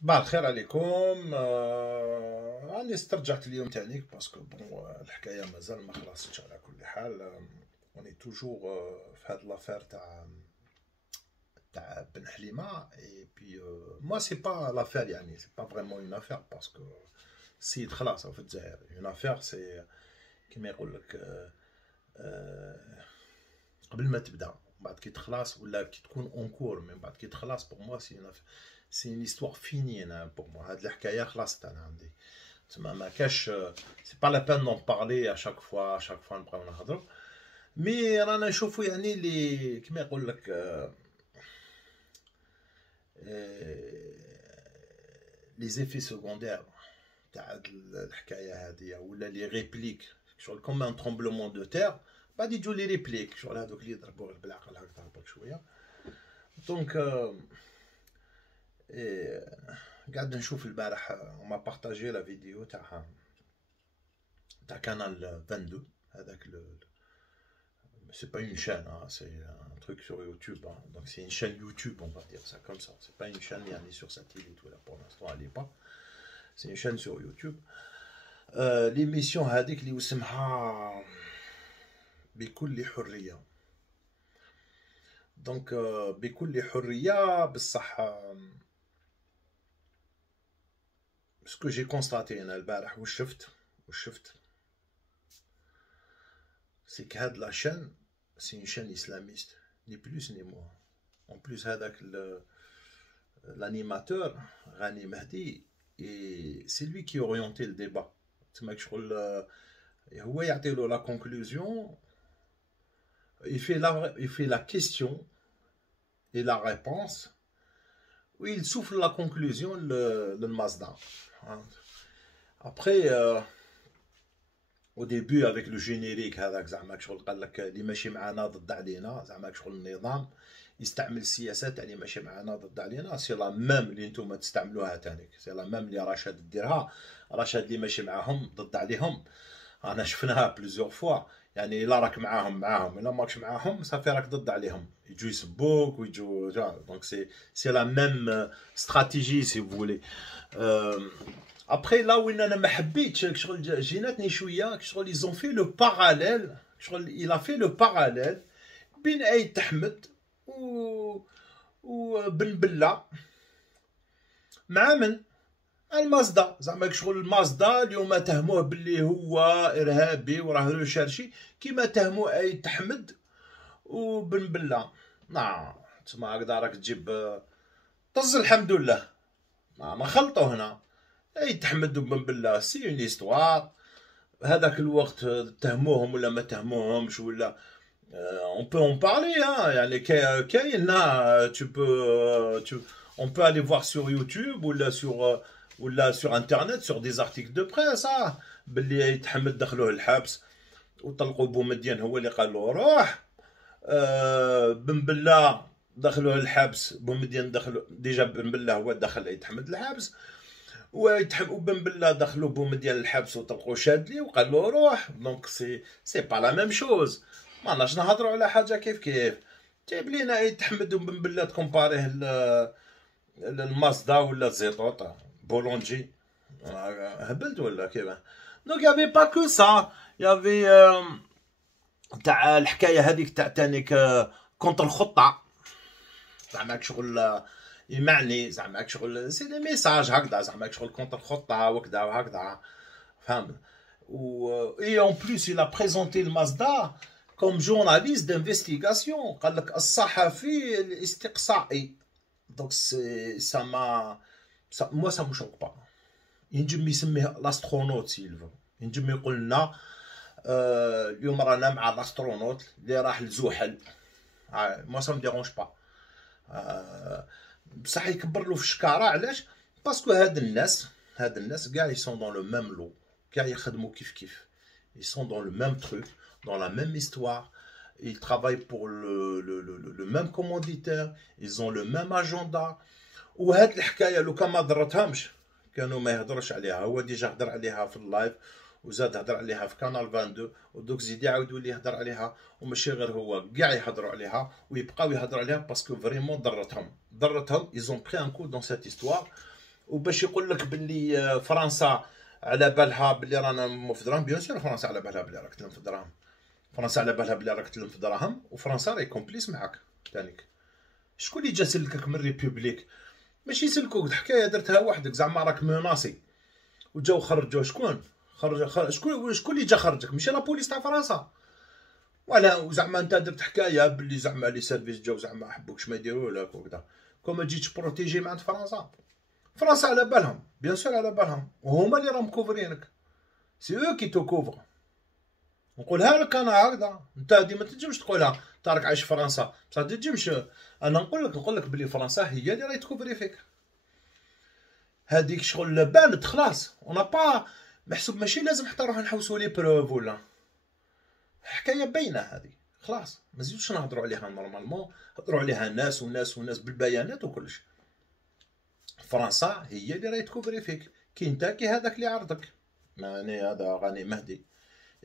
صباح الخير عليكم. راني استرجعت اليوم تانيك باسكو بون الحكايه مازال ما خلصتش على كل حال. اوني توجور في هاد لافير تاع بن حليمه اي بي موا سي با لافير، يعني سي با فريمون اون افير باسكو السيد خلاص في الجزائر. اون افير سي كيما يقول لك قبل ما تبدا، بعد كي تخلص ولا كي تكون اون كور، من بعد كي تخلص بور موا سي اون استوار فيني. انا بور موا هاد الحكايه خلصت انا عندي تما ما كاش. سي با لا بان نون بارلي اشاك فوا نبقاو نهضروا. مي رانا نشوفوا يعني لي كيما يقول لك لي زيفي سكوندير تاع هاد الحكايه هادي، ولا لي ريبليك شغل كوم ان ترومبلومون دو تير. بعد يجوا لي ريبليك شغل هذوك اللي يضربوا غير بالعقل هكذا برك شويه. دونك قاعد نشوف البارح ما بارطاجي لا فيديو تاع كانال 22. هذاك c'est pas une chaîne, hein, c'est un truc sur YouTube, hein. Donc c'est une chaîne YouTube, on va dire ça comme ça. C'est pas une chaîne يعني sur satellite, voilà, pour l'instant elle est pas. C'est une chaîne sur YouTube. l'émission هذيك اللي اسمها بكل حرية. دونك بكل حرية بصح. سكو جي كونستاتي انا البارح وشفت سي que هاد لا chaîne c'est une chaîne islamiste, ni plus ni moins. En plus هذاك l'animateur Ghani Mahdi, et c'est lui qui orientait le débat. تما شغل هو يعطي له la conclusion, il fait la question et la réponse, où il souffle la conclusion le Mazda. Après au début avec le générique هذاك زعما شغل قال لك اللي ماشي معانا ضد علينا، زعما شغل النظام يستعمل السياسات اللي ماشي معانا ضد علينا. سي لا ميم اللي نتوما تستعملوها تانيك، سي لا ميم اللي رشاد ديرها. رشاد اللي ماشي معاهم ضد عليهم، انا شفناها بليزيور فوا. يعني الا راك معاهم الا ماكش معاهم صافي راك ضد عليهم، يجوا يسبوك ويجوا. دونك سي لا ميم استراتيجي سي فولي. Après, là où انا ما حبيتش شغل جيناتني شويه شغل ils ont fait le parallèle. شغل il a fait le parallèle بين ايت احمد وبن بلة مع من المازدا. زعما شغل المازدا اليوم تهموه باللي هو ارهابي وراه له شارشي، كيما تهموا ايت احمد وبن بلة. نعم تما هكذا راك تجيب طز. الحمد لله ما خلطوا هنا. اي تحمد بن بلة سي اون استوار. هذاك الوقت تهموهم ولا ما تهموهمش ولا on peut en parler, hein. يعني كاين on peut aller voir sur YouTube ولا sur internet sur des articles de presse باللي يتحمد دخلوه الحبس وطلقوا بومدين هو اللي قال له روح. بن بلة دخلوه الحبس، بومدين دخلوا ديجا. بن بلة هو دخل يتحمد الحبس، وبن بلة دخلوا بومدين الحبس وطلقوا شادلي وقال له روح. دونك سي با لا ميم شوز. ما ناش نهضروا على حاجه كيف جايب لينا يتحمد وبن بلة تكومباريه المازدا ولا الزيطوط بولونجي. هبلت ولا كيف؟ دونك يافي با كو سا، يافي تاع الحكايه هذيك تاع تانيك كونتر الخطه. زعما شغل يمعني، زعما شغل سي دي ميساج هكذا، زعما شغل كونتر الخطه وكذا وهكذا، فهم. اي اون بليس il a présenté المازدا comme journaliste d'investigation. قال لك الصحفي الاستقصائي. دونك ça moi ça me choque pas. ينجم يسميه لاسترونوت سيلفو، ينجم يقول لنا اليوم رانا مع الاسترونوت اللي راح لزحل. moi ça me dérange pas. بصح يكبر له في الشكاره. علاش؟ باسكو هاد الناس كاع يسون دون لو ميم لو، كاع يخدموا كيف يسون دون لو ميم تروك، dans la même histoire. Ils travaillent pour le même commanditaire, ils ont le même agenda. وهاد الحكايه لو كان ما ضرتهمش كانوا ما يهضرش عليها. هو ديجا هضر عليها في اللايف وزاد هضر عليها في كانال 22، ودوك زيد يعاودوا لي يهضر عليها. وماشي غير هو، كاع يهضروا عليها ويبقاو يهضروا عليها باسكو فريمون ضرتهم. ils ont pris un coup dans cette histoire. وباش يقول لك باللي فرنسا على بالها باللي رانا في دراهم. بيان سور فرنسا على بالها باللي راك تلم في دراهم، فرنسا على بالها باللي راك تلم في دراهم، وفرنسا راهي كومبليس معاك تانيك. شكون اللي جا سلكك من ريبوبليك؟ ماشي سلكوك، حكايه درتها وحدك، زعما راك مناصي وجاو خرجوا. شكون شكون اللي جا خرجك؟ ماشي لا بوليس تاع فرنسا ولا زعما انت درت حكايه باللي زعما لي سيرفيس جاو زعما حبوكش ما يديروا لك وكذا. كون ما تجيش بروتيجي مع فرنسا. فرنسا على بالهم، بيان سور على بالهم، وهما اللي راهم كوفرينك، سي او كي تو كوفر. نقولها لك انا هكذا، انت ديما تنجمش تقولها انت راك عايش في فرنسا، بصح تنجمش. انا نقول لك بلي فرنسا هي اللي راهي تكوفري فيك. هذيك شغل باند خلاص، انا با محسوب، ماشي لازم حتى نروح نحوسوا لي بروف ولا حكايه باينه. هذه خلاص ما نزيدوش نهضروا عليها نورمالمون، نهضروا عليها ناس وناس وناس بالبيانات وكلش. فرنسا هي اللي راهي تكوفري فيك. كي انت كي هذاك اللي عرضك، يعني هذا غني مهدي.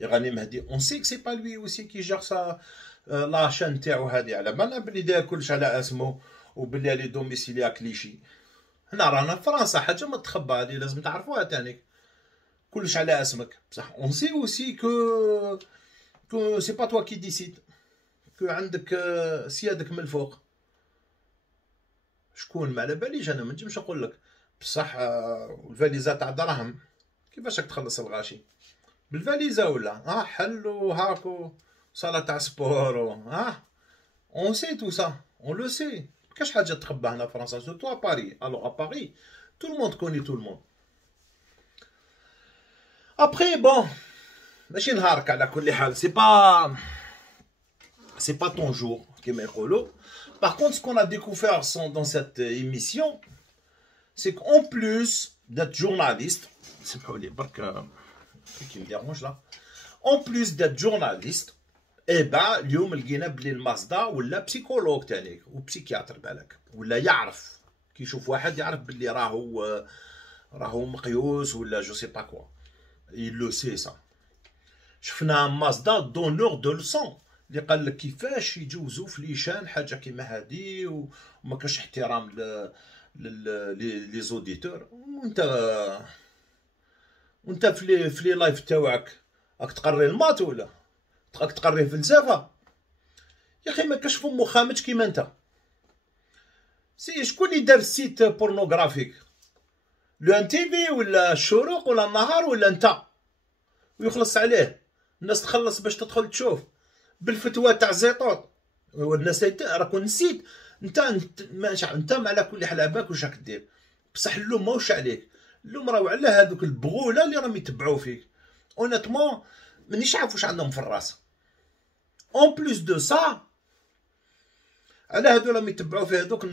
غني مهدي اون سي كو سي با لوي اوسي كي جار سا لاشين تاعو هذه، على بالنا بلي داير كلش على اسمه وبلي لي دوميسيليا كليشي. هنا رانا في فرنسا، حاجه ما تخبى، هذه لازم تعرفوها تانيك. كلش على اسمك، بصح اون سي اوسي كو سي با توا كي ديسيد، كو عندك سيادك من الفوق. شكون ما على باليش، انا ما نجمش نقول لك. بصح الفاليزا تاع دراهم كيفاش راك تخلص الغاشي؟ بالفاليزا ولا حل وهاكو صاله تاع سبور اون سي تو سا، اون لو سي. مكاش حاجه تخبى هنا في فرنسا، سورتو ا باري. الوغ ا باري تو الموند كوني تو الموند. ابخي بون ماشي نهارك على كل حال، سي با طون جور كيما يقولوا. Par contre, ce qu'on a découvert dans cette émission, c'est qu'en plus d'être journaliste, en plus d'être journaliste, eh ben, اليوم لقينا بلي المازدا ولا بسيكولوج تانيك وبسيكياتر بالك، ولا يعرف كي يشوف واحد يعرف بلي راهو مقيوس ولا جو سي با كوا. il le sait ça. شفنا مازدا دونور دو لسون اللي قال لك كيفاش يجوزوا في ليشان حاجه كيما هادي وما كاش احترام لي زوديتور. وانت في لي لايف تاوعك راك تقري المات ولا راك تقري فلسفه. يا اخي ما كاش فمو خامج كيما انت. سي شكون اللي دار السيت بورنوغرافيك؟ لو ان تي في ولا الشروق ولا النهار ولا انت؟ ويخلص عليه الناس تخلص باش تدخل تشوف بالفتوى تاع زيطوط. والناس راكو نسيت انت على كل حال عباك واش راك دير، بصح اللوم ماهوش عليك، اللوم راهو على هذوك البغوله اللي راهم يتبعوا فيك. اونيتمون مانيش عارف واش عندهم في الراس. اون بلوس دو سا على هذو راهم يتبعوا في هذوك.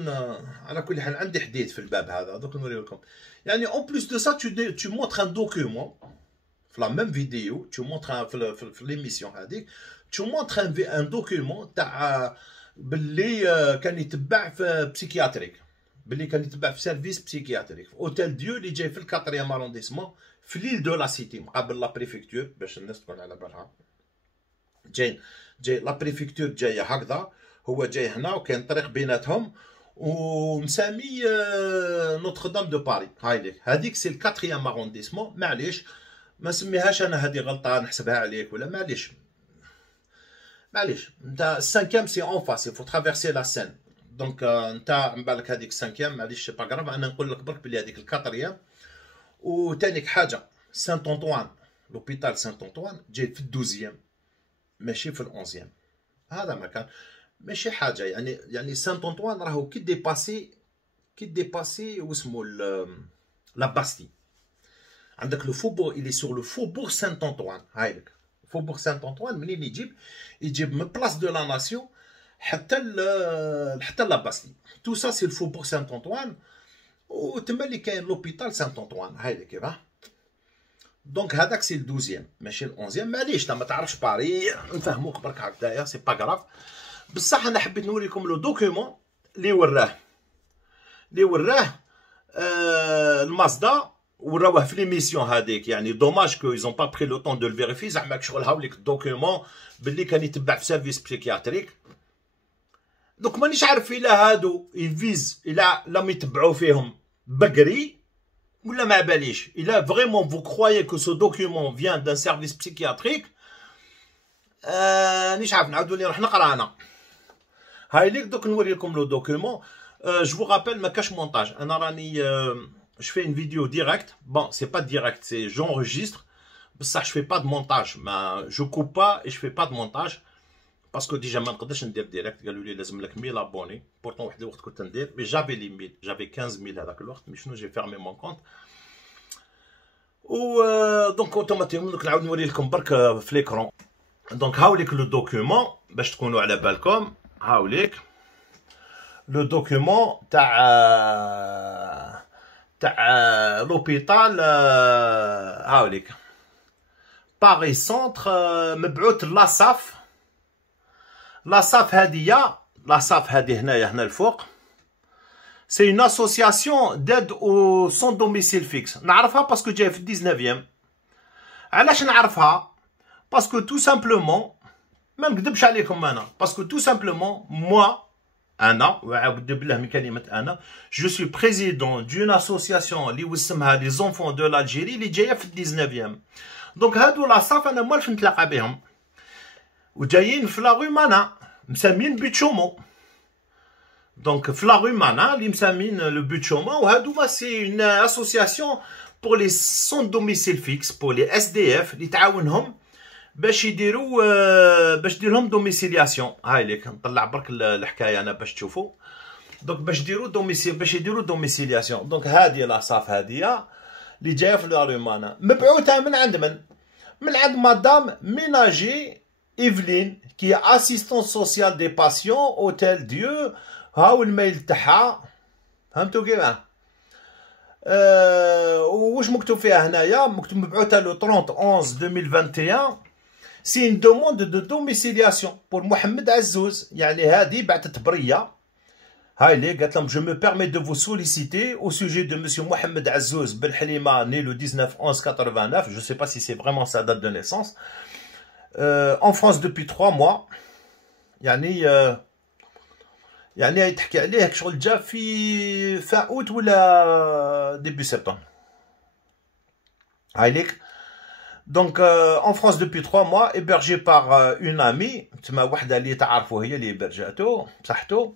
على كل حال عندي حديث في الباب هذا دوك نوريه لكم. يعني اون بلوس دو سا تو مونتر ان دوكيومون في لا ميم فيديو، تو مونتر في ليميسيون هذيك، تو مونتر ان دوكيومون تاع باللي كان يتبع في بسيكياتريك، باللي كان يتبع في سيرفيس بسيكياتريك في اوتيل ديو اللي جاي في الكاتريام ارونديسمون في ليل دو لا سيتي مقابل لا بريفكتور، باش الناس تكون على بالها. جاي لا بريفكتور جايه هكذا، هو جاي هنا وكاين طريق بيناتهم ومسامي نوتردام دو باري. هذيك سي الكاتريام ارونديسمون. معليش ما نسميهاش انا، هذه غلطه نحسبها عليك ولا معليش انت السانكيام سي اون فاس، يفو ترافيرسي لا سين. دونك انت من بالك هذيك السانكيام معليش سي با غراف، انا نقول لك برك بلي هذيك الكاتريام. وتانيك حاجه سانت أنطوان، لوبيتال سانت أنطوان جاي في الدوزيام ماشي في الأونزيام. هذا مكان ماشي حاجه يعني سانت أنطوان راهو كي ديباسي واسمو لا باستي. عندك لو فوبور إلي سور لو فوبور سانت أنطوان. هايلك فوبور سانت أنطوان منين يجيب من بلاص دو لا ناسيون حتى لا باستي. تو سا سي الفوبور سانت أنطوان، وتما اللي كاين لوبيتال سانت أنطوان. هايلك كيفاه. دونك هذاك سي الدوزيام ماشي الأونزيام. معليش انت ما تعرفش باري، نفهموك برك هكذايا سي با غراف. بصح انا حبيت نوريكم لو دوكيومون اللي وراه المازدا، وراوه في ليميسيون هذيك. يعني دوماج كو ايزون با بري لو طون دو الفيريفي، زعما شغل هاوليك الدوكيومون باللي كان يتبع في سيرفيس بسيكياتريك. دوك مانيش عارف الا هادو يفيز الا لم يتبعوا فيهم بقري ولا ما باليش. الا فريمون vous croyez que ce document vient d'un service psychiatrique مانيش عارف نعاودو لي نروح نقرا انا. هاي ليك دوك نوري لكم لو دوكيومون. جو vous rappelle ما كاش مونتاج. انا راني je fais une vidéo direct. Bon, c'est pas direct, c'est j'enregistre. Ça, je fais pas de montage. Je coupe pas et je fais pas de montage. Parce que déjà, ما نقدرش ندير direct. قالوا لي لازم لك 1000 abonnés. Pourtant, واحد الوقت كنت ندير. Mais j'avais les 1000. J'avais 15000 هذاك الوقت. Mais شنو j'ai fermé mon compte. و دونك اوتوماتيكمون دوك نعاود نوري لكم برك في l'écran. دونك هاوليك لو دوكيومون باش تكونوا على بالكم. هاوليك لو دوكيومون تاع لوبيتال. هاوليك باري سونتر مبعوث لاصاف. لاصاف هذه هنا الفوق. سي اون اسوسياسيون داد او سون دوميسيل فيكس. نعرفها باسكو جايه في 19. علاش نعرفها؟ باسكو تو سامبلومون ما نكذبش عليكم انا. باسكو تو سامبلومون موا انا وعاود بالله من كلمه انا جو سوي بريزيدون دون اسوسياسيون اللي وسمها لي زونفون دو لالجيري اللي جايه في 19. دونك هادو لاصاف انا موالف نتلاقى بهم وجايين في لا رومانا مسمين بيتشومو. دونك في لا رومانا اللي مسمين لو بيتشومو. وهادو سي اون اسوسياسيون بور لي سون دوميسيل فيكس بور لي اس دي اف اللي تعاونهم باش يديروا باش دير لهم دوميسيلياسيون. هاي ليك نطلع برك الحكايه انا باش تشوفوا. دونك باش يديروا دوميسيلياسيون. دونك هذه لاصاف هذه اللي جايه في لا رومانا مبعوثه من عند من؟ من عند مدام ميناجي ايفلين كي اسيستون سوسيال دي باسيون اوتيل ديو. هاو الميل تاعها فهمتوا كيفاه. واش مكتوب فيها هنايا؟ مكتوب مبعوثه لو 30/11/2021. سي une demande de domiciliation pour محمد عزوز. يعني هذه بعثت بريه. هاي اللي قالت لهم je me permets de vous solliciter au sujet de monsieur محمد عزوز بن حليمه né le 19/11/89. je sais pas si c'est vraiment sa date de naissance. En France depuis 3 mois. يعني تحكي عليه شغل جا في اوت ولا ديبي سبتمبر. هاي ليك. Donc, en France depuis 3 mois, hébergé par une amie, تما وحده اللي تعرفوا هي اللي برجعته بصحته.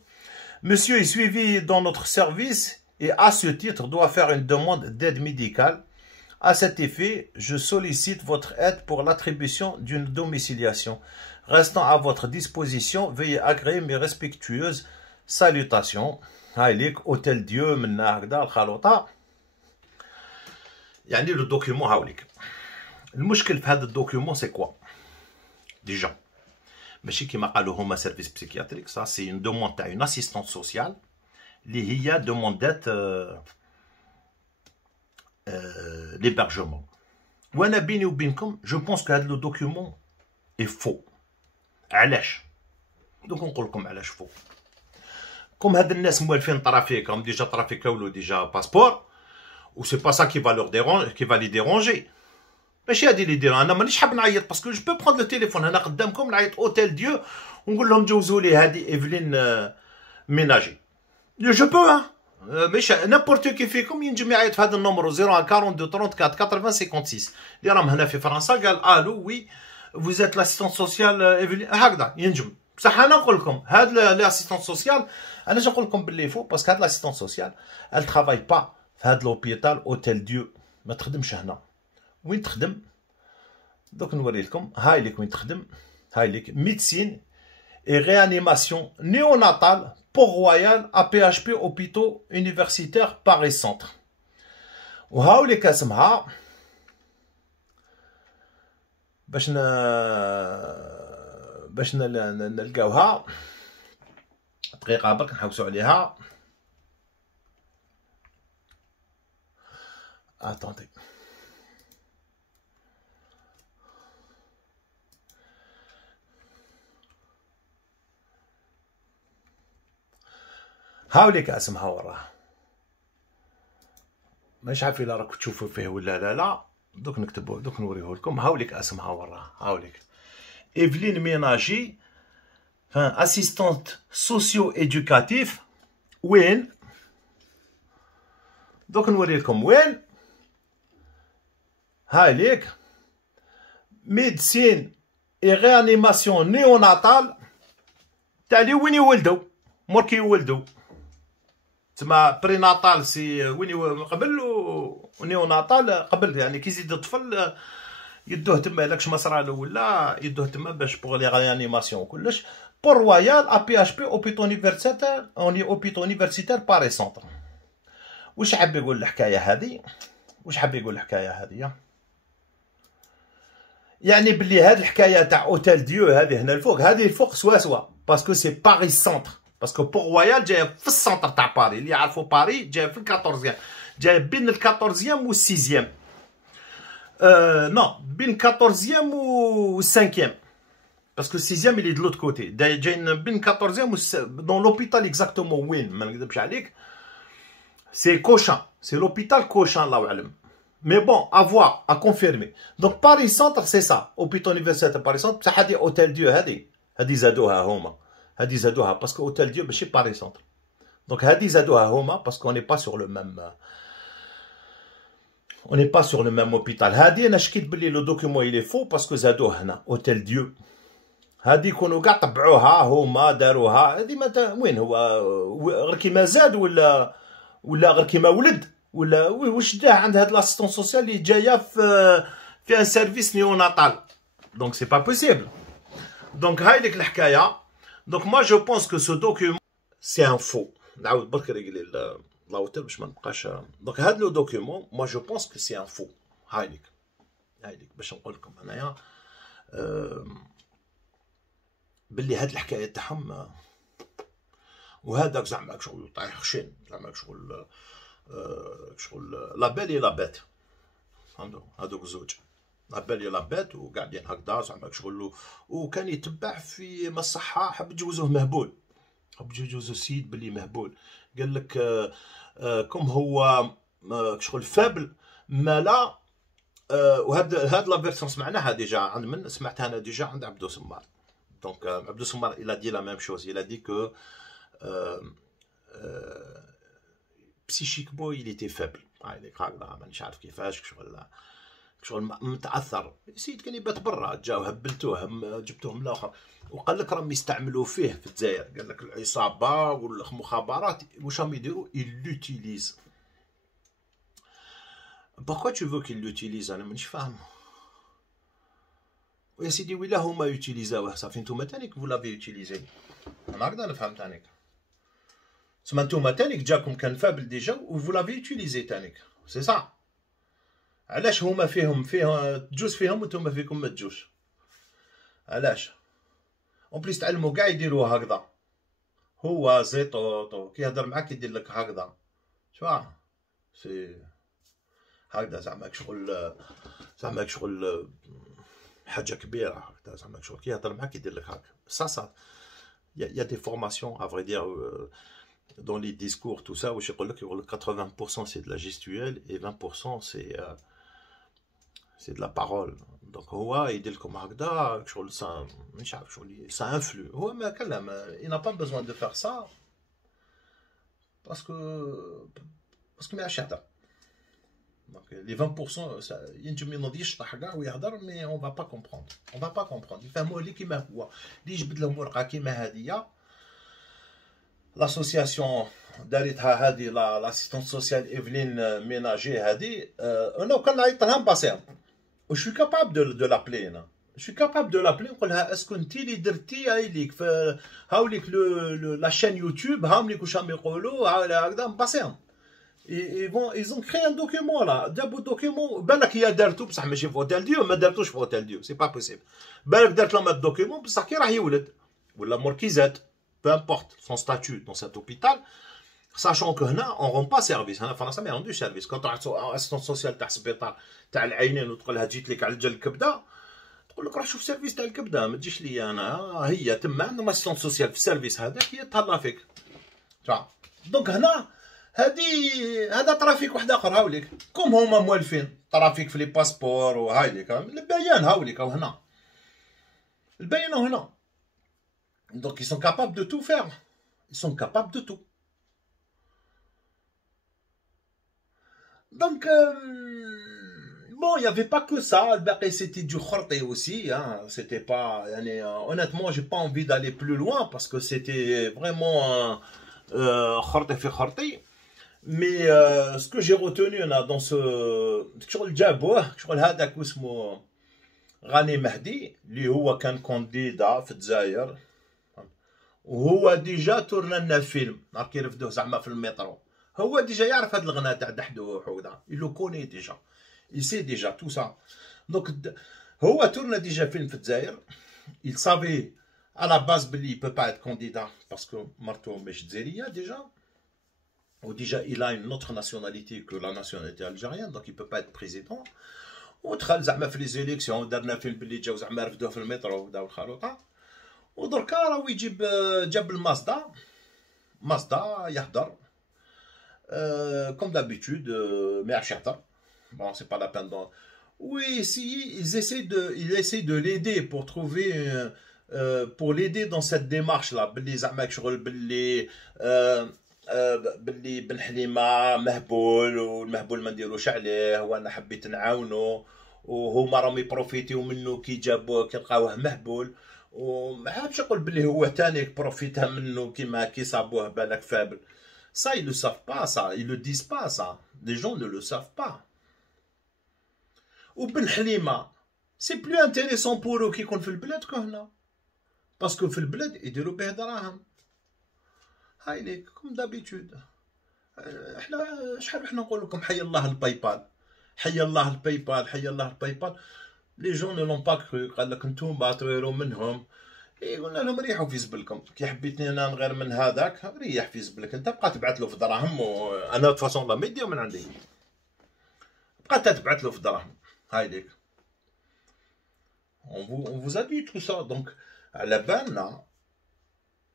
Monsieur est suivi dans notre service et à ce titre doit faire une demande d'aide médicale. À cet effet, je sollicite votre aide pour l'attribution d'une domiciliation. Restant à votre disposition, veuillez agréer mes respectueuses salutations. هاي ليك Hôtel Dieu منا هكذا الخلوطة. يعني لو دوكيومون هاوليك. المشكل في هذا الدوكيومون سي كوا؟ ديجا ماشي كيما قالوا هما سيرفيس بسيكياتريك. سا سي اون دوموند تاع اون اسيستونت سوسيال اللي هي دوموندات ليبرجمون. وانا بيني وبينكم جو بونس كو هذا لو دوكيومون اي فو. علاش؟ دوك نقول لكم علاش فو. كوم هاد الناس موالفين طرافيك راهم ديجا طرافيكاولو ديجا باسبور و سي با سا كي فا لور ديرونج كي فا لي ديرونجي. ماشي هادي اللي يديرها. انا مانيش حاب نعيط باسكو جو بو بروند لو تيليفون هنا قدامكم نعيط اوتيل ديو ونقول لهم جوزوا لي هادي ايفلين ميناجي. جو بو ماشي نابورت كي فيكم ينجم يعيط في هذا النمرو 01 42 34 80 56 اللي راهم هنا في فرنسا. قال الو وي فوزيت لاسيستونت سوسيال ايفلين هكذا ينجم. بصح انا نقول لكم هاد لاسيستونت سوسيال علاش نقول لكم باللي فو؟ باسكو هاد لاسيستونت سوسيال ال ترافاي با في هاد لوبيتال اوتيل ديو. ما تخدمش هنا. وين تخدم؟ دوك نوري لكم. هاي ليك وين تخدم. هاي ليك ميديسين اي ريانيماسيون نيوناتال بور رويال ا بي اش بي اوبيتو يونيفرسيتير باري سونتر. وهاو ليك اسمها باش نلقاوها دقيقه برك نحوسو عليها. اتوندي هاوليك اسمها وراه. مش عارف الا راكم تشوفوا فيه ولا لا. دوك نكتبوه دوك نوريه لكم. هاوليك اسمها وراه. هاوليك ايفلين ميناجي اسيستونت سوسيو ادوكاتيف. وين؟ دوك نوري لكم وين. هاي ليك ميدسين اي ريانيماسيون نيوناتال تاع لي وين يولدوا مور كي يولدوا تسمى بريناتال سي وين قبل ونيوناتال قبل يعني كي يزيد الطفل يدوه تما الاكش ما صرالو ولا يدوه تما باش بوغ لي ريانيماسيون وكلش بور رويال ا بي اش بي اوبيتو يونيفرسيتير اوني اوبيتو يونيفرسيتير باري سونتر. واش حاب يقول الحكايه هذه؟ واش حاب يقول الحكايه هذه؟ يعني بلي هاد الحكايه تاع اوتيل ديو هذه هنا الفوق، هذه الفوق سوا باسكو سي باري سونتر، باسكو بور رويال جايه في السونتر تاع باري، اللي يعرفوا باري جايه في الكاتورزيام، جايه بين الكاتورزيام والسيزيام. نو بين الكاتورزيام والسانكيام، باسكو السيزيام اللي دو لوت كوتي، جايين بين الكاتورزيام دون لوبيتال اكزاكتومون وين ما نكذبش عليك. سي كوشان، سي لوبيتال كوشان الله اعلم. Mais bon, à voir, à confirmer. Donc, Paris Centre, c'est ça. Hôpital universitaire Paris Centre, c'est هذه Hôtel Dieu, هذه زادوها هما. هذه زادوها parce que Hôtel Dieu ماشي Paris Centre. Donc, هذه زادوها هما parce qu'on n'est pas sur le même. On n'est pas sur le même hôpital. هذه أنا شكيت بلي le document il est faux parce que زادوه هنا Hôtel Dieu. هذه يكونوا كاع طبعوها هما داروها. هذه ما وين هو غير كيما زاد ولا غير كيما ولد؟ ولا واش داه عند هاد لاسيستون سوسيال اللي جايه في ان سيرفيس نيوناتال. دونك سي با بوسيبل. دونك هاي ديك الحكايه. دونك ما جو بونس كو سو دوكيومون سي ان فو. نعاود برك ريغلي لاوتيل باش ما نبقاش. دونك هاد لو دوكيومون ما جو بونس كو سي ان فو. هاي ديك باش نقول لكم انايا باللي هاد الحكايه تاعهم وهذاك زعما شغل طايح خشين، زعما شغل لا بيل اي لا بيت، هادوك الزوج لا بيل اي لا بيت وقاعدين هكذا زعما شغل. وكان يتبع في مصحة حب يجوزوه مهبول، حب يجوزو السيد بلي مهبول. قال لك كم هو شغل فابل مالا. وهاد لا فيرسيون سمعناها ديجا عند من سمعتها انا ديجا عند عبدو سمار. دونك عبدو سمار il a dit la même chose, il a dit que psychiquement il était faible. هاي هكذا مانيش عارف كيفاش شغل متاثر. السيد كان يبات برا، جاو هبلتوه جبتوه من الاخر وقال لك راهم يستعملوا فيه في الجزائر. قال لك العصابه والمخابرات واش راهم يديروا؟ يلوتيليز. بوركوا تو فو كي لوتيليز؟ انا مانيش فاهم. ويا سيدي ويلا هما يوتيليزاوه صافي نتوما تانيك فو لافي يوتيليزي. انا هكذا نفهم تانيك. تسمى نتوما تانيك جاكم كان فابل ديجا و فو لافي يوتيليزي تانيك، سي صا. علاش هما فيهم تجوز فيهم وانتوما فيكم ما تجوش؟ علاش؟ اون بليس تعلموا كاع يديروا هكذا. هو زيطوطو كي يهضر معاك يدير لك هكذا، شوا سي هكذا زعما شغل حاجه كبيره هكذا. زعما شغل كي يهضر معاك يدير لك هكا. سا y a des formations à vrai dire dans les discours tout ça واش يقول لك 80% c'est de la gestuelle et 20% c'est de la parole. donc هو يدير لكم هكذا شغل سا مش عارف شغل سا انفلو. هو ما كلام il n'a pas besoin de faire ça parce que ما يعرفش يهضر. donc les 20% ينجم ينوض يشطح كاع ويهضر mais on va pas comprendre يفهموه لي كيما هو. اللي يجبد لهم ورقه كيما هذه لاسوسياسيون دارتها هذه لاسيستونس سوسيال ايفلين ميناجي هذه. انا وكان نعيط لها نباسيها و شو كابابل دو لابلي. انا شو كابابل دو لابلي نقول لها اسكو انت اللي درتي هايليك هاوليك لا شين يوتيوب هاوليك واش راهم يقولوا هكذا نباسيهم. ils ont créé un document là. جابوا دوكيمون بالك هي دارتو بصح ماشي في اوتيل ديو، ما دارتوش في اوتيل ديو سي با بوسيبل. بالك دارت لهم الدوكيمون بصح كي راه يولد ولا مور كي زاد peu importe son statut dans cet hôpital, sachant que هنا on rend pas service. هنا فرنسا ما يعندوش سيرفيس. كون تروح اسيستون سوسيال تاع السبيطار تاع العينين وتقول لها جيت لك على جال الكبده، تقول لك روح شوف سيرفيس تاع الكبده ما تجيش لي انا. هي تما عندهم اسيستون سوسيال في السيرفيس هذاك هي تهلا فيك. دونك هنا هذا ترافيك واحد اخر. هاوليك كوم هما موالفين ترافيك في لي باسبور وهاي ليك البيان هاوليك او هنا البيان هنا. Donc ils sont capables de tout faire. Ils sont capables de tout. Donc Bon, il n'y avait pas que ça. Le Baqi, c'était du khorti aussi. Hein. C'était pas. Honnêtement, j'ai pas envie d'aller plus loin parce que c'était vraiment khorti fi khorti. Mais ce que j'ai retenu là, dans ce. شغل جابوه شغل هذاك اسمه غاني مهدي اللي هو كان كونديدا في الجزائر. وهو ديجا تورنا لنا فيلم نهار كي رفدوه زعما في المترو. هو ديجا يعرف هذا الغناء تاع دحدوح وكذا. يلو كوني ديجا. Il sait déjà tout ça. Donc, هو tourne déjà film في الجزائر. Il savait à la base qu'il ne peut pas être candidat parce que Marto مش جزائرية déjà. Ou déjà il a une autre nationalité que la nationalité algérienne, donc il ne peut pas être président. ودخل زعما في les élections ودارنا فيلم باللي جاو زعما رفدوه في المترو وبداو الخلوطة. ودركا راهو يجيب جاب المازدا. مازدا يهدر. Comme d'habitude, ما يعرفش يهدر. Bon, c'est pas la peine d'en... Oui, si, il essaie de l'aider pour trouver... pour l'aider dans cette démarche-là. باللي زعما شغل باللي باللي بن حليمة مهبول والمهبول ما نديروش عليه وانا حبيت نعاونو وهما راهم يبروفيتيو منه كي جابوه كي لقاوه مهبول وما حابش نقول باللي هو تاني بروفيتا منه كيما كي صابوه بالك فابل. Ça, ils le savent pas, ça. Ils le disent pas, ça. Les gens ne le savent pas. Ou Ben Halima, c'est plus intéressant pour eux qui comptent في البلاد كهنا. Parce que في البلاد يديروا به دراهم. هاي ليك comme d'habitude. احنا شحال احنا نقول لكم حي الله البايبال. حي الله البايبال حي الله البايبال. Les gens ne l'ont pas cru. قال لك انتم طويروا منهم. قلنا لهم ريحوا في زبلكم كي حبيتني انا نغير من هذاك ريح في زبلك انت بقى تبعث له في دراهم وانا de فاصون لا ميديا من عندي بقى تبعث له في دراهم. هاي ليك on vous a dit tout ça donc على بالنا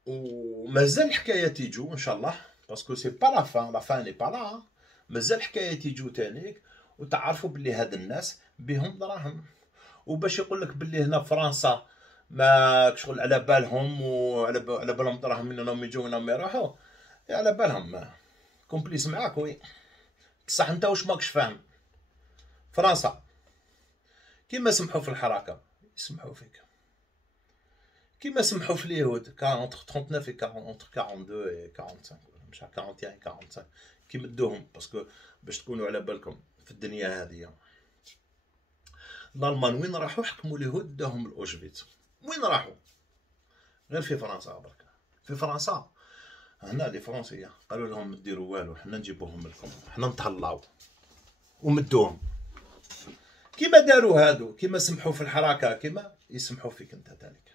ومازال حكايات يجوا ان شاء الله باسكو سي با لا فان ني با لا مازال حكايات يجوا تانيك وتعرفوا باللي هاد الناس بهم دراهم وباش يقول لك باللي هنا فرنسا ما شغل على بالهم وعلى بالهم دراهم انهم يجوا انهم يروحوا على بالهم كومبليس معاك وي بصح انت واش ماكش فاهم. فرنسا كيما سمحوا في الحركه يسمحوا فيك كيما سمحوا في اليهود كان entre 39 et 40 entre 42 et 45 مش 41 et 45 كي مدوهم باسكو باش تكونوا على بالكم في الدنيا هذه. الالمان وين راحوا حكموا اليهود داهم الاوشفيتس. وين راحوا؟ غير في فرنسا برك. في فرنسا هنا لي فرنسيه قالوا لهم ما ديروا والو حنا نجيبوهم لكم حنا نتهلاو ومدوهم كيما داروا هادو كيما سمحوا في الحركه كيما يسمحوا فيك انت تانيك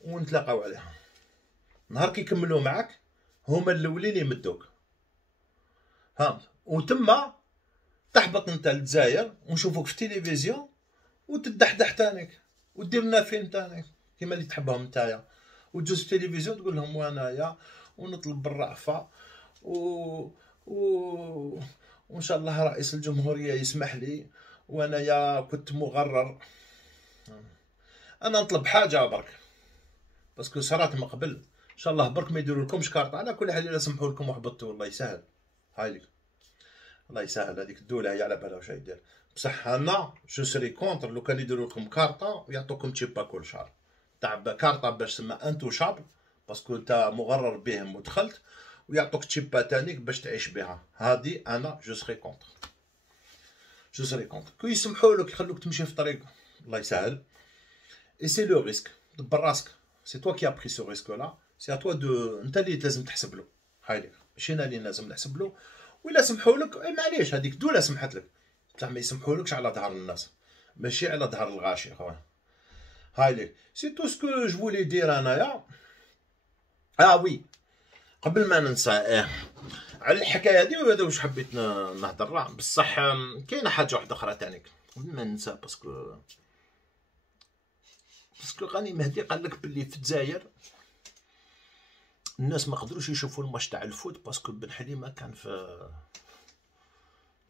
ونتلاقاو عليها. نهار كي يكملوا معاك هما الاولين يمدوك ها وتما تحبط انت للجزائر ونشوفوك في التلفزيون وتدحدح تانيك ودير لنا فيلم تاني كيما اللي تحبهم نتايا وتجوز في التلفزيون تقول لهم وانايا ونطلب بالرأفة وان شاء الله رئيس الجمهورية يسمح لي وانايا كنت مغرر. انا نطلب حاجة برك باسكو صرات من قبل ان شاء الله برك ما يديروا لكمش كارطة على كل حال الا سمحوا لكم وحبطوا الله يسهل. هاي لك الله يسهل هذيك الدولة هي على بالها واش يدير بصح انا جو سري كونتر لو كان يديروا لكم كارطه ويعطوكم تشيبا كل شهر تاع كارطه باش تسمى انتوشابل باسكو انت مغرر بهم ودخلت ويعطوك تشيبا تانيك باش تعيش بها. هذه انا جو سري كونتر كي يسمحوا لك يخلوك تمشي في طريق الله يسهل. اي سي لو ريسك دبر راسك سي توا كي ابري سو ريسك لا سي ا توا دو انت اللي لازم تحسب له. هاي ليك ماشي انا اللي لازم نحسب له ولا سمحوا لك معليش هذيك الدوله سمحت لك بصح ما يسمحولكش على ظهر الناس ماشي على ظهر الغاشي خويا. هاي ليك سي تو سكو جو فولي دير انايا. وي قبل ما ننسى على الحكايه هذه وهذا واش حبيت نهضر بصح كاينه حاجه واحده اخرى تانيك قبل ما ننسى باسكو غاني مهدي قال لك باللي في الجزائر الناس ما قدروش يشوفوا الماتش تاع الفوت باسكو بن حليمه كان في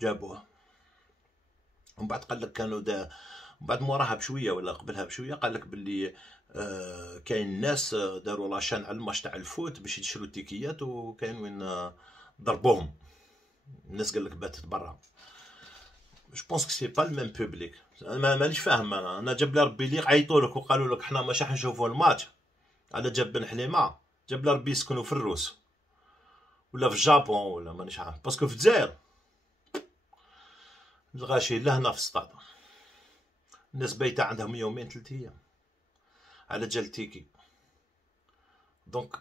جابوه ومن بعد قال لك كانوا بعد موراها بشويه ولا قبلها بشويه قال لك باللي كاين ناس داروا لاشان على الماتش تاع الفوت باش يشروا التيكيات وكاين وين ضربوهم الناس قال لك باتت برا. جو بونس كو سي با الميم بوبليك. مانيش فاهم انا جاب لي ربي لي عيطوا لك وقالوا لك حنا ماشي حنشوفوا الماتش على جاب بن حليمه، جاب لي ربي يسكنوا في الروس ولا في الجابون ولا مانيش عارف، باسكو في الجزائر الغاشي لا هنا في السطاد الناس بايته عندهم يومين 3 ايام على جال تيكي. دونك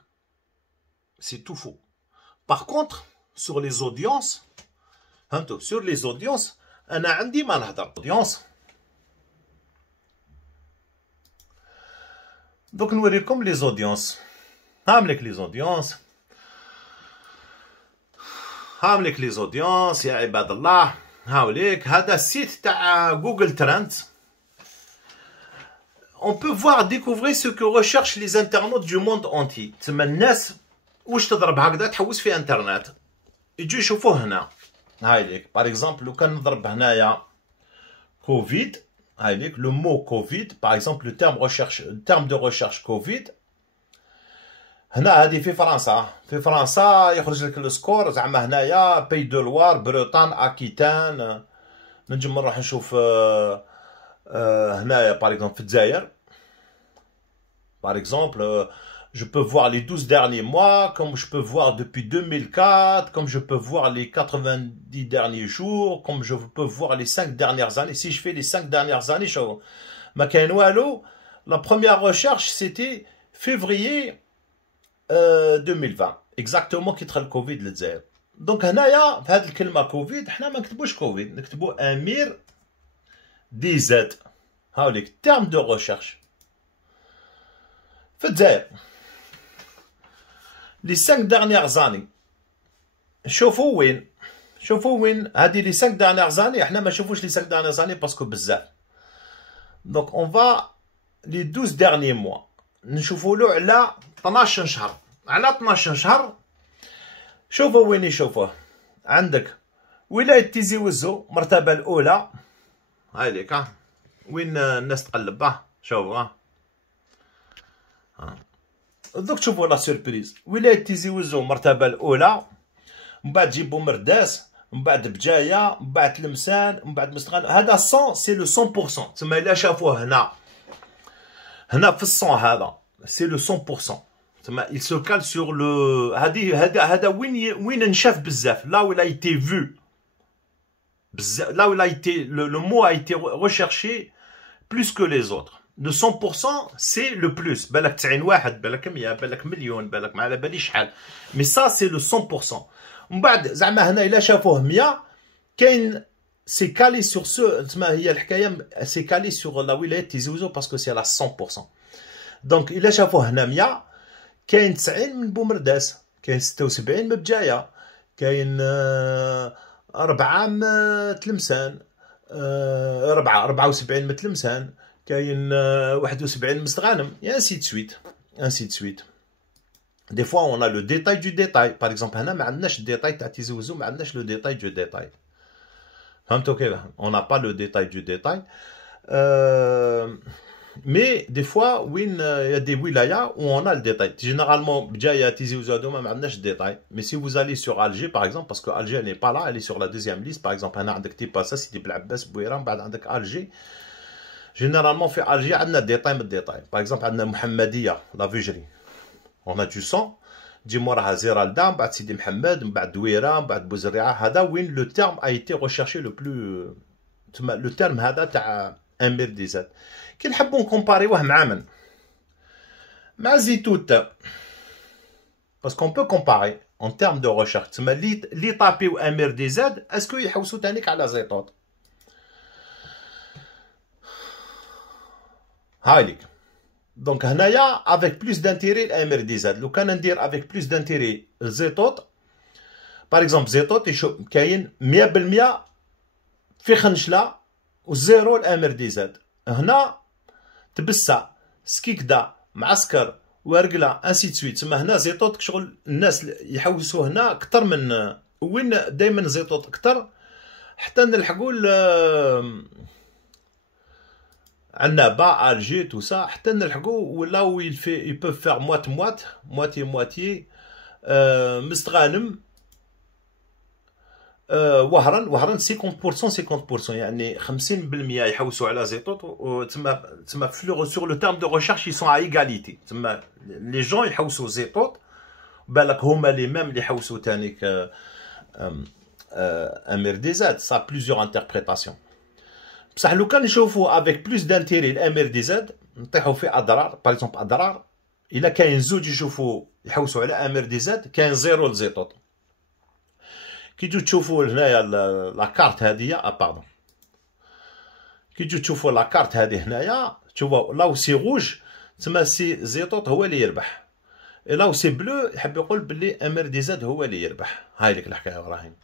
سي تو فو. باغ كونطخ سور لي زوديونس، فهمتوا؟ سور لي زوديونس انا عندي ما نهضر اودينس. دوك نوريكم لي زوديونس. هاملك لي زوديونس، هاملك لي زوديونس يا عباد الله. هاوليك هذا السيت تاع جوجل ترند. On peut voir, découvrir ce que recherchent les internautes du monde entier. تسمى الناس واش تضرب هكذا تحوس في انترنت يجوا يشوفوه هنا. هاي ليك باغ اكزومبل لو كان نضرب هنايا كوفيد، هاي ليك لو مو كوفيد باغ اكزومبل لو تيرم ريشيرش، التيرم دو ريشيرش كوفيد. هنا هذه في فرنسا، في فرنسا يخرج لك السكور زعما هنايا بي دو لوار، بروتان، اكيتان. نجم نروح نشوف هنايا باغ اكزومبل في الجزائر. Par exemple, je peux voir les 12 derniers mois, comme je peux voir depuis 2004, comme je peux voir les 90 derniers jours, comme je peux voir les 5 dernières années. Si je fais les 5 dernières années, la première recherche, c'était février 2020. Exactement, qui traite le Covid, le Zaire. Donc, هنايا في هذه الكلمة كوفيد، حنا ما نكتبوش كوفيد، نكتبو أمير دي زاد. هاوليك terme de recherche. في الجزائر لي 5 dernières années شوفوا وين، شوفوا وين هادي لي 5 dernières années. احنا ما نشوفوش لي 5 dernières années باسكو بزاف. دونك اون فا لي 12 derniers mois نشوفوا له على 12 شهر، على 12 شهر. شوفوا وين يشوفوه. عندك ولاية تيزي وزو المرتبة الأولى، هاي ليك وين الناس تقلب. شوفوا دوك تشوفوا لا سوربريز. ولاية تيزي وزو المرتبة الأولى، من بعد جيبو مرداس، من بعد بجاية، من بعد تلمسان، من بعد مستغانم. هذا 100 سي لو 100%. تسمى إلا شافوه هنا، هنا في الصون هذا سي لو 100%. تسمى il se cale sur le هذا وين نشاف بزاف. لا où il a été vu بزاف، لا où il a été le mot a été recherché plus que les autres. Le 100% c'est le plus. بالك 90 واحد، بالك 100، بالك مليون، بالك ما على بالي شحال. مي سا سي لو 100%. ومن بعد زعما هنا الا شافوه 100 كاين سي كالي سور سو. تسمى هي الحكايه سي كالي سور لا ولايه تيزي وزو باسكو سي لا 100%. دونك الا شافوه هنا 100 كاين 90 من بومرداس، كاين 76 من بجايه، كاين 4 من تلمسان، 74 من تلمسان، كاين 71 من مستغانم، et ainsi de suite, ainsi de suite. Des fois on a le détail du détail. Par exemple هنا ما عندناش الديتاي تاع تيزي وزو، ما عندناش لو ديتاي دو ديتاي. فهمتوا كيف؟ on n'a pas le détail du détail. Mais des fois وين y a des wilayas où on a le détail. Généralement بجاية تيزي وزو هذوما ما عندناش الديتاي. Mais si vous allez sur Alger par exemple, parce que Alger elle n'est pas là, elle est sur la deuxième liste. Par exemple هنا عندك تيباسا، سيدي بلعباس، بويرة، من بعد عندك Alger. Généralement في Alger عندنا ديتاي من الديتاي. Par exemple عندنا محمدية لا فيجري، on a du sang، تجي موراها زيرالدا، من بعد سيدي محمد، من بعد دويرة، من بعد بوزريعة. هذا وين لو تيرم a été recherché le plus. تسمى لو تيرم هذا تاع امير دي زاد. كي نحبو نكومباريوه مع من؟ مع زيتوت. باسكو on peut comparer en termes de recherche. تسمى لي طابيو امير دي زاد اسكو يحوسو تانيك على زيتوت. هاي ليك. دونك هنايا افيك بلوس دانتيري الامير دي زاد. لو كان ندير افيك بلوس دانتيري زيتوت، باغ اكزومبل زيتوت كاين 100% في خنشله وزيرو الامير دي زاد. هنا تبسا، سكيكدا، معسكر، ورقله، انسي تسويت. تسمى هنا زيتوت شغل الناس يحوسوا هنا اكثر من وين دائما زيتوت اكثر، حتى نلحقوا عندنا با الجي تو سا، حتى نلحقوا ولاو يبوف فيغ موات مواتي مواتي. مستغانم وهران 50% يعني 50% يحوسوا على زيتوت وتما سور لو تيرم دو ريشيرش ils sont à égalité تما لي جون يحوسوا زيتوت بالك هما لي ميم اللي يحوسوا تانيك امير دي زاد سا بليزيور انتربريتاسيون بصح لو كان نشوفوا افيك بلوس دانتيري الامير دي زاد نطيحوا في اضرار باغ اكزومبل اضرار الا كاين زوج يشوفوا يحوسوا على امير دي زاد كاين زيرو لزيتوت كي تجو تشوفوا هنايا لا كارت هادية باردون كي تجو تشوفوا لا كارت هادي هنايا تشوفوا لاو سي روج تما سي زيتوت هو اللي يربح لاو سي بلو يحب يقول بلي امير دي زاد هو اللي يربح هاي لك الحكايه ابراهيم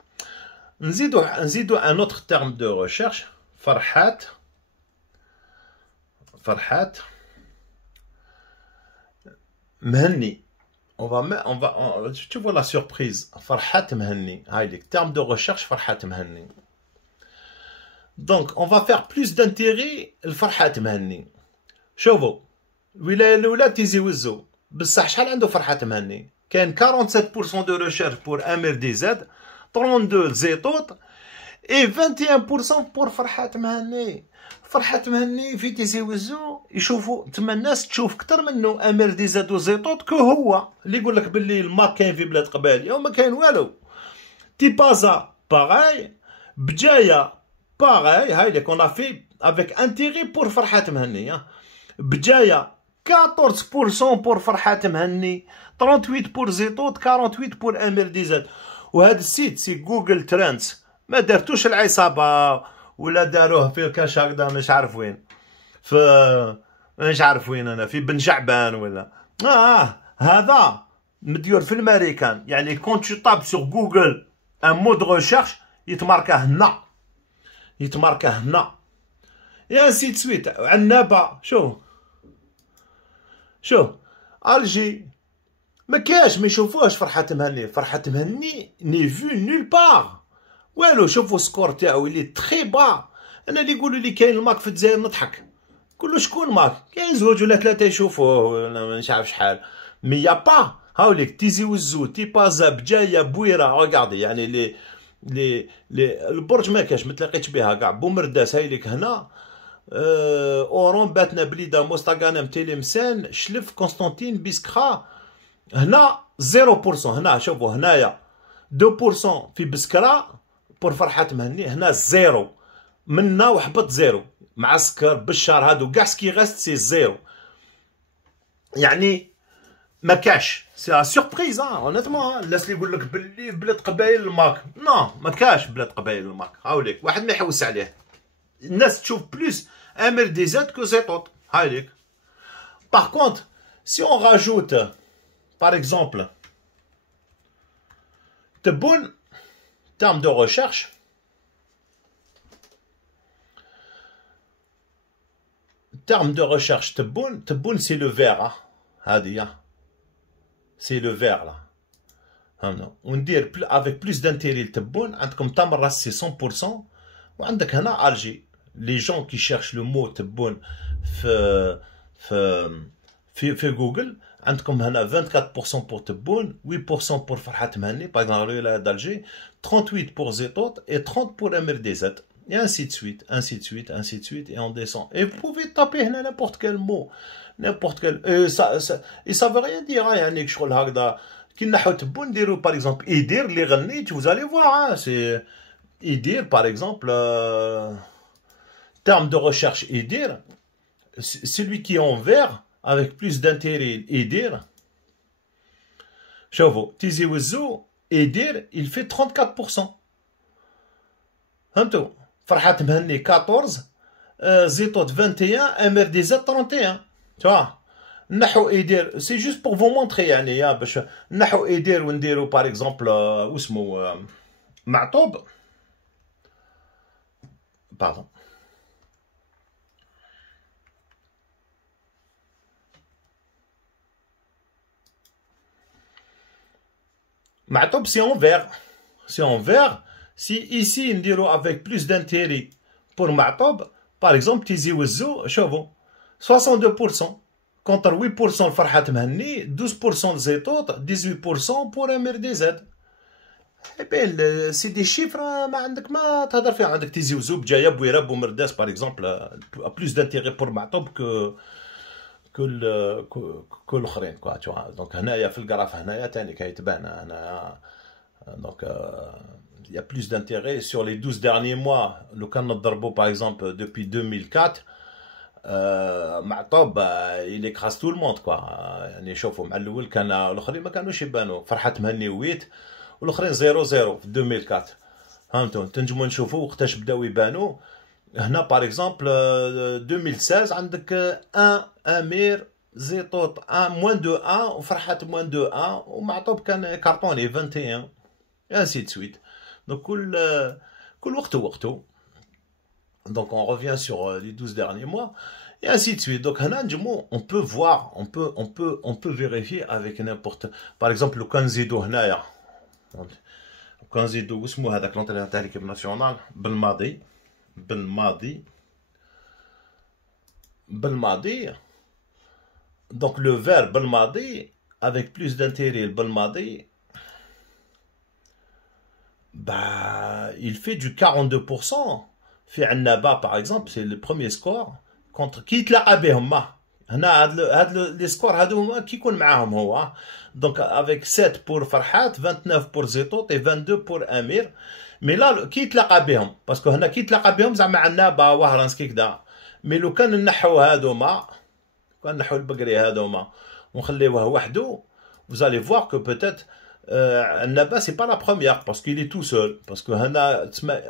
نزيدو ان اوتر تيرم دو ريشيرش فرحات مهني on va tu vois la surprise فرحات مهني هاي لك terme de recherche فرحات مهني donc on va faire plus d'intérêt الفرحات مهني شوفوا الولايه الاولى تيزي وزو بصح شحال عنده فرحات مهني كاين 47% دو ريشيرش بور امير دي زاد 32 زيتوت اي 21% بور فرحات مهني فرحات مهني في تيزي وزو يشوفوا تما الناس تشوف كتر منه امير دي زاد وزيتوت كو هو اللي يقول لك باللي الماك كاين في بلاد قباليه وما كاين والو تيبازا باغاي بجايه باغاي هاي اللي كنا في افيك انتيغي بور فرحات مهني بجايه 14% بور فرحات مهني 38 بور زيتوت 48 بور امير دي زاد وهذا السيت سي جوجل ترندز ما دارتوش العصابه ولا داروه في كاش هكذا مش عارف وين مش عارف وين انا في بن شعبان ولا هذا مديور في الامريكان يعني كون تو طاب سور جوجل ان مود ريشيرش يتماركا هنا يا سيت سويت عنابه شو الجي ما كاش ما يشوفوهش فرحات مهني ني فو نول بار والو شوفوا سكور تاعو اللي تري با انا اللي يقولوا لي كاين الماك في الجزائر نضحك نقول له شكون ماك كاين زوج ولا ثلاثه يشوفوه ولا مش عارف شحال مي يا با هاوليك تيزي وزو تيبازا بجايه بويره ريغاردي يعني لي البرج ما كاش ما تلاقيتش بها كاع بومرداس هاي لك هنا اورون باتنا بليده مستقانم تيلمسان شلف قسطنطين بيسكرا هنا 0% هنا شوفوا هنايا 2% في بسكرة بور فرحات مهني هنا زيرو منا وحبط زيرو معسكر بشار هادو كاع سكي غاست سي زيرو يعني ما كاش سي سوربريز اونيتمون الناس اللي يقول لك باللي بلاد قبايل الماك نو ما كاش بلاد قبايل الماك هاوليك واحد ما يحوس عليه الناس تشوف بلوس امير دي زاد كو زيتوت هاوليك باغ كونت سي اون راجوت باغ اكزومبل تبون terme de recherche تبون سي لو فير هادي سي لو فير لا فهمنا وندير افيك بلوس دانتيري تبون عندكم تمر راسي 100% وعندك هنا الجي لي جون كي شيرش لو مو تبون في جوجل عندكم هنا 24% بور تبون 8% بور فرحات مهني باغ اكزومبل الولايه دالجي 38 بور زيتوت et 30 pour امير دي زاد et ainsi de suite et on descend et vous pouvez taper هنا n'importe quel mot n'importe quel et ça veut rien dire يعني شغل هكذا كي نحو تبون نديرو باغ اكزومبل يدير اللي غنيت vous allez voir سي يدير باغ اكزومبل terme de recherche يدير celui qui est en vert avec plus d'intérêt يدير شوفوا تيزي وزو يدير il fait 34% فهمتوا فرحات مهني 14 زيتوت 21 امير دي زاد 31 توا نحو يدير سي جوست بور فو مونطري يعني يا باش نحو يدير ونديرو باغ اكزومبل واسمو معطوب باردون معطوب سي اون فير si ici نديرو avec plus d'intérêt pour معطوب par exemple تيزي وزو شوفوا 62% contre 8% لفرحات مهني 12% لزيتوت 18% pour امير دي زاد بين سي دي شيفر ما عندك ما تهضر فيها. عندك تيزي وزوب جايه بويره بومرداس باغ اكزومبل بلوس دانتيغي بور معطوب كو الاخرين كوا تو. دونك هنايا في الكراف هنايا تاني كيتبان هنايا. دونك il y a plus d'intérêt sur les 12 derniers mois. لو كان نضربو باغ اكزومبل دوبي 2004 معطوب il écrase tout le monde كوا. يعني شوفوا مع الاول كان الاخرين ما كانوش يبانوا. فرحات مهني ويت والاخرين 0-0 في 2004. هانتو تنجمو نشوفوا وقتاش بداو يبانوا. هنا باغ اكزومبل 2016 عندك 1 امير زيطوط 1 موان دو 1 وفرحات موان دو 1 ومعطوب كان كارطوني 21 انسي دو سويت. دونك كل وقت وقته. Donc on revient sur les 12 derniers mois et ainsi de suite. Donc هنا نجمو on peut voir, on peut vérifier avec n'importe. Par exemple لو كان نزيدو هنايا كان نزيدو واسمو هذاك لونترينور تاع ليكيب ناسيونال بالماضي. Donc le verbe بالماضي avec plus d'intérêt بالماضي bah il fait du 42%. في عندنا با par exemple c'est le premier score contre كي يتلاقى بهم ما هنا هاد لي سكور هادو هما كيكون معاهم هو. دونك افيك 7 بور فرحات 29 بور زيطوط et 22 بور امير. مي لا كي يتلاقى بهم باسكو هنا كي يتلاقى بهم زعما عندنا با وهرانسكي كدا. مي لو كان نحو هادوما كان نحو البقري هادوما ونخليوه وحده vous allez voir que peut-être Naba c'est pas la première parce qu'il est tout seul. Parce que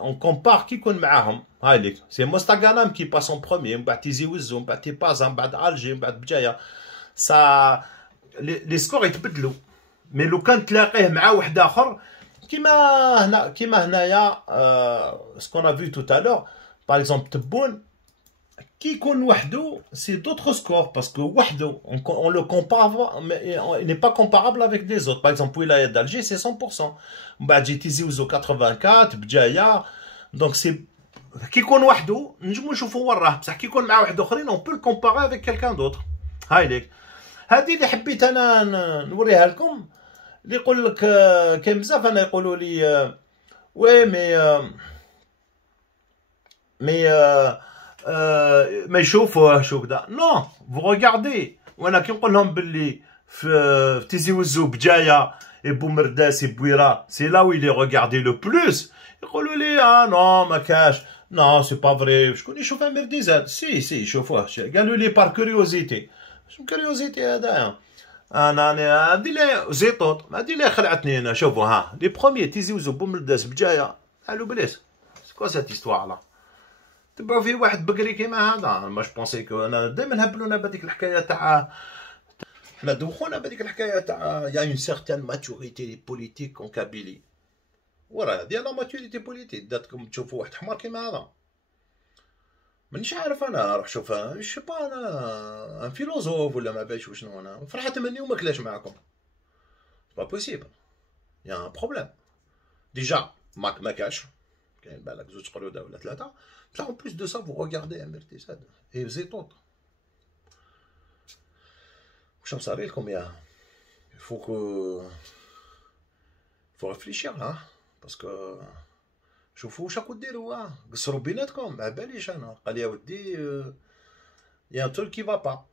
on compare qui يكون معاهم. هاي ليك c'est Mostaganem qui passe en premier. من بعد تيزي وزو من بعد تيبازا من بعد الجي من بعد بجايه. ça les scores يتبدلوا. مي لو كان تلاقيه مع واحد اخر كيما هنايا ce qu'on a vu tout à l'heure par exemple تبون qui يكون وحده c'est d'autres scores parce que وحده on le compare mais il n'est pas comparable avec les autres. Par exemple Wilaya d'Alger c'est 100%. بعد جي تيزي وزو 84 بجايه. donc c'est كي يكون وحده نجمو نشوفو وين راه بصح كي يكون مع واحد اخرين on peut le comparer avec quelqu'un d'autre. هاي ليك هذه اللي حبيت انا نوريها لكم. اللي يقول لك كاين بزاف انا يقولوا لي وي مي ما يشوفوه شو كدا. نو فو ريغاردي. وانا كي نقول لهم باللي في تيزي وزو بجايه اي بومرداس اي بويره سي لا وي لي ريغاردي لو بلوس يقولوا لي نو ما كاش. نو سي با فري. شكون يشوف امير ديزاد؟ سي يشوفوه. قالوا لي بار كوريوزيتي. شنو كوريوزيتي هذايا؟ انا هادي لي زيطوط هادي لي خلعتني انا. شوفوا ها لي بروميي تيزي وزو بومرداس بجايه قالوا بليس سكوا سيت هيستوار لا تبعوا فيه واحد بقري كيما هذا. ما جو بونسي كو انا دائما هبلونا بهذيك الحكايه تاع حنا دوخونا بهذيك الحكايه تاع يا اون سيغتان ماتوريتي بوليتيك اون كابيلي. وراه ديال لا ماتوريتي بوليتيك داتكم تشوفوا واحد حمار كيما هذا. مانيش عارف انا روح شوفها شي با انا ان فيلوزوف ولا ما باش وشنو. انا فرحت مني وما كلاش معاكم. با بوسيبل يا ان بروبليم ديجا ما كاش كاين بالك زوج قروده ولا ثلاثه. بصح en plus de ça vous regardez امير ديزاد اي زيطوط واش مصاري لكم يا faut réfléchir là باسكو شوفوا واش راكم ديروا. قصروا بيناتكم ما باليش انا. قال يا ودي يا تول كي با.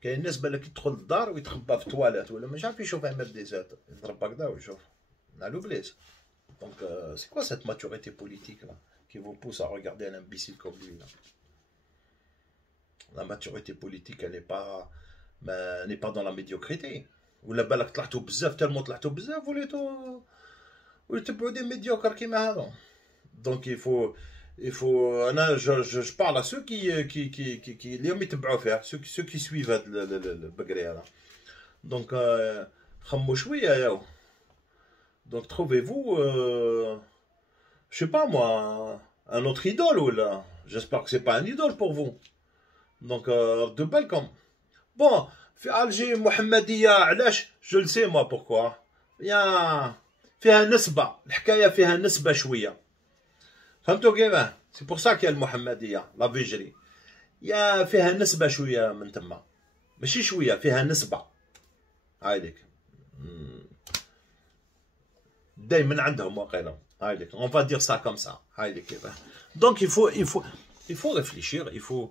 كاين ناس بالك يدخل للدار ويتخبى في الطواليت ولا مش عارف يشوف امير ديزاد يضرب هكذا ويشوف نالو بليس. دونك سي كوا سيت ماتوريتي بوليتيك là qui vous pousse à regarder un imbécile comme lui là. La maturité politique elle n'est pas dans la médiocrité. ولا بالك طلعتوا بزاف تالمو طلعتوا بزاف وليتوا تبعوا دي ميديوكر كيما هذا. دونك il faut انا je parle à ceux qui اليوم يتبعوا فيها ceux qui suivent هاد البقري هذا. دونك خموا شويه ياو. دونك trouvez-vous je sais pas moi un autre idole ou là. J'espère que c'est pas un idole pour vous. Donc de بالكم. Bon في Alger محمدية علاش je le sais moi pourquoi. يا فيها نسبة الحكاية فيها نسبة شوية. فهمتوا كيفاه؟ سي بور سا كاين المحمدية لا فيجري. يا فيها نسبة شوية من تما. ماشي شوية فيها نسبة. هايديك. دائما عندهم واقيلا. هاي لك on va dire ça comme ça. هاي لك كيفاه. Donc il faut réfléchir, il faut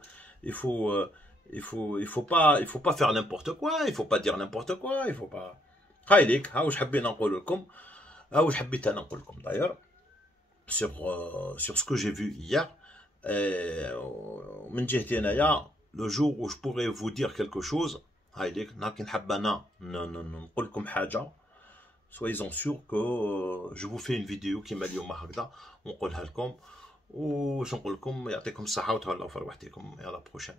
pas faire n'importe quoi, il faut pas dire n'importe quoi, il faut pas. هاي لك ها واش حبينا نقول لكم، ها واش حبيت انا نقول لكم d'ailleurs sur ce que j'ai vu hier. من جهتي انايا le jour où je pourrais vous dire quelque chose هاي لك لكن حاب انا نقول لكم حاجه soyez-en sûrs que je vous fais une vidéo كيما اليوم هكذا ونقولها لكم، وش نقول لكم يعطيكم الصحه وتهلاو في رواحكم. يلا بروشين.